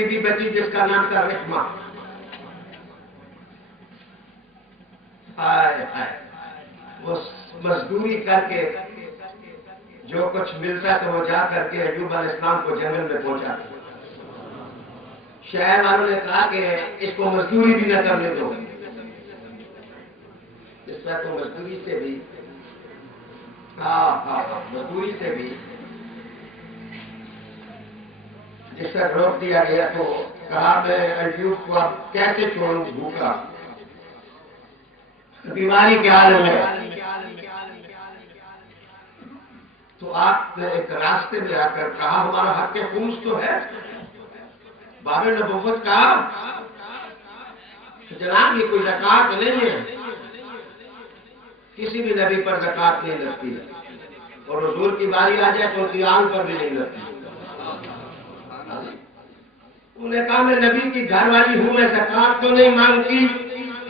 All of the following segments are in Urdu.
بیوی بچی جس کا نام تھا رحمہ. ہائے ہائے وہ مزدوری کر کے جو کچھ ملتا تو وہ جا کر کے ایوب علیہ السلام کو جنگل میں پہنچاتے. شہر والوں نے کہا کہ اس کو مزدوری بھی نہ کرنے دو. اس طرح تو مزدوری سے بھی مزدوری سے بھی جس طرح روک دیا گیا تو کہا میں ایوب کو اب کیسے چھوڑوں بھوکا بیماری کے حال میں. تو آپ نے ایک راستے میں آ کر کہا ہمارا حق خمس تو ہے باب نبوت کا. جناب یہ کوئی زکات نہیں ہے, کسی بھی نبی پر زکات نہیں لگتی اور حضور کی باری آ جائے تو ان کی آنکھ پر بھی نہیں لگتی. انہوں نے کہا میں نبی کی گھر والی ہوں, میں زکات تو نہیں مانگتی,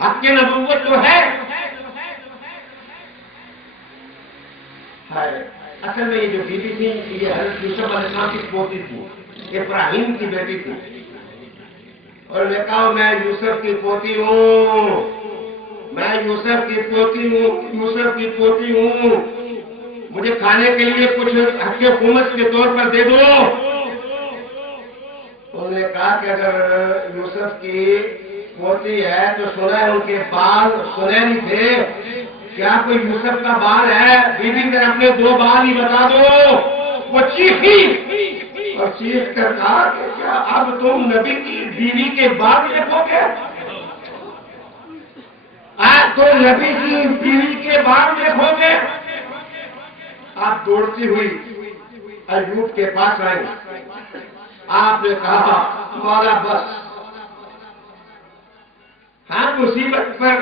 حق نبوت تو ہے. اصل میں یہ جو بیوی تھی یہ حضرت یوسف علیہ السلام کی پوتی تھی, ابراہیم کی بیٹی تھی. اور میں کہا میں یوسف کی پوتی ہوں, میں یوسف کی پوتی ہوں, یوسف کی پوتی ہوں, مجھے کھانے کے لیے کچھ حق خمس کے طور پر دے دو. انہوں نے کہا کہ اگر یوسف کی پوتی ہے تو سنا ہے ان کے بال سنہری تھے, کیا کوئی یوسف کا بال ہے؟ بیوی نے اپنے 2 بال ہی بتا دو. وہ چیخی اور چیخ کر کہا کہ کیا اب تم نبی کی بیوی کے بال دیکھو گے؟ آج تو نبی کی بیوی کے بال دیکھو گے؟ آپ دوڑتی ہوئی ایوب کے پاس آئی. آپ نے کہا مولا بس ہاں مصیبت پر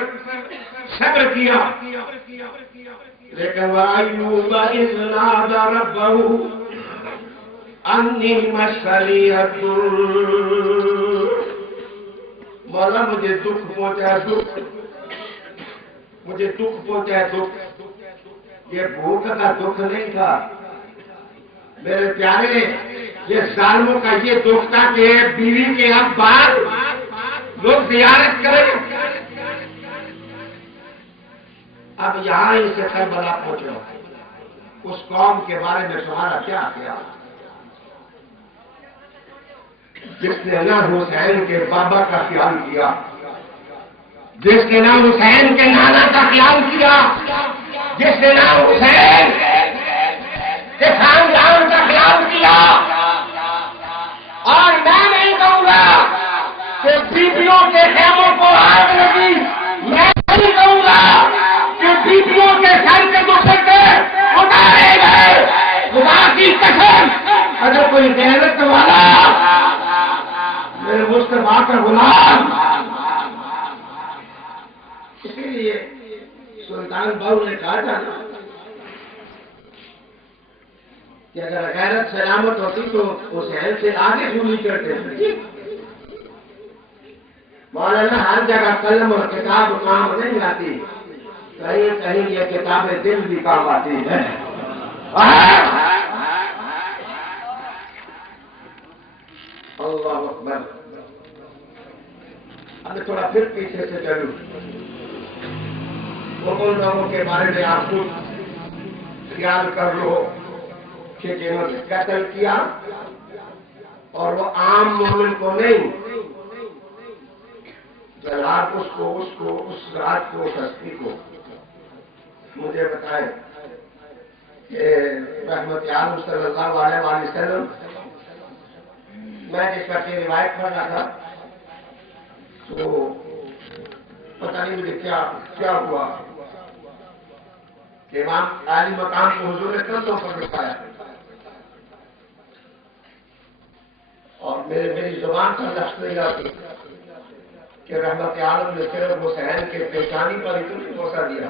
صبر کیا, لیکن وَأَيُّوبَ إِذْ نَادَى رَبَّهُ أَنِّي مَسَّنِيَ الضُّرُّ. مولا مجھے دکھ پہنچا ہے, مجھے دکھ پہنچا ہے, یہ بھوک کا دکھ نہیں تھا میرے پیارے, یہ ظالموں کا یہ دکھ تھا کہ بیوی کے اب بعد لوگ زیارت کریں. اب یہاں ہی سے کربلا پہنچو, اس قوم کے بارے میں تمہارا کیا خیال, جس نے نہ حسین کے بابا کا خیال کیا, جس نے نہ حسین کے نانا کا خیال کیا, جس نے نہ حسین کے خاندان کا خیال کیا. اور میں نہیں کہوں گا کہ بیویوں کے خیموں کو آگ لگی, میں نہیں کہوں گا کہ بیویوں کے سر کے دوپٹے اتارے گئے. خدا کی قسم اگر کوئی غیرت والا میرے مصطفیٰ کا غلام. اسی لیے سلطان بہو نے کہا تھا کہ اگر غیرت سلامت ہوتی تو حسین سے آگے سنی کرتے تھے. مولانا ہر جگہ قلم اور کتاب کام نہیں آتی, کہیں کہیں یہ کتابیں دل بھی کام آتی ہیں. اللہ اکبر. اب تھوڑا پھر پیچھے سے چلوں, ان لوگوں کے بارے میں آپ خود خیال کر لو کہ جنہوں نے قتل کیا, اور وہ عام مومن کو نہیں, جلال اس رات کو اس ہستی کو. مجھے بتائیں کہ رحمت عالم صلی اللہ علیہ وسلم, میں جس وقت یہ روایت پڑھ رہا تھا تو پتہ نہیں مجھے کیا ہوا کہ امام عالی مقام کو حضور نے کندھوں پر بٹھایا اور میری زبان پر لفظ نہیں آتی کہ رحمت عالم نے صرف حسین کے پیشانی پر اتنی بوسہ دیا.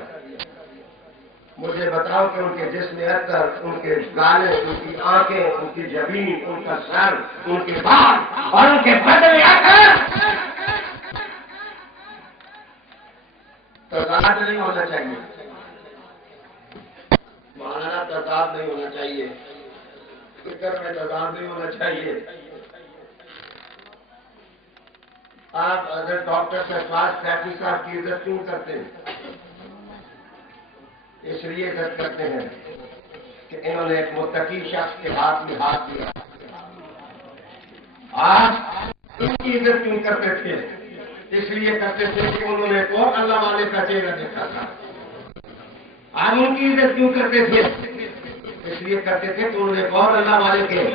مجھے بتاؤ کہ ان کے جسم اثر, ان کے گالے, ان کی آنکھیں, ان کی جبین, ان کا سر, ان کے بال اور ان کے بدن اثر تضاد نہیں ہونا چاہیے. مولانا تضاد نہیں ہونا چاہیے, فکر میں تضاد نہیں ہونا چاہیے. آپ اگر ڈاکٹر سرفراز سیفی صاحب کی عزت کیوں کرتے ہیں؟ اس لیے عزت کرتے ہیں کہ انہوں نے ایک متقی شخص کے ہاتھ میں ہاتھ دیا. آپ ان کی عزت کیوں کرتے تھے؟ اس لیے کرتے تھے کہ انہوں نے اور اللہ والے کا چہرہ دیکھا تھا. آپ ان کی عزت کیوں کرتے تھے؟ اس لیے کرتے تھے کہ انہوں نے اور اللہ والے کے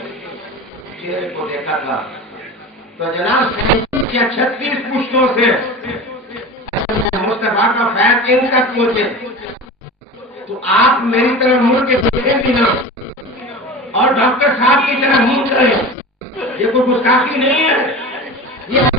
چہرے کو دیکھا تھا. تو جناب 36 پشتوں سے مصطفیٰ کا فیض ان تک پہنچے تو آپ میری طرف مڑ کے دیکھیں بھی نہ اور ڈاکٹر صاحب کی طرح منہ کریں. یہ کوئی گستاخی نہیں ہے. یہ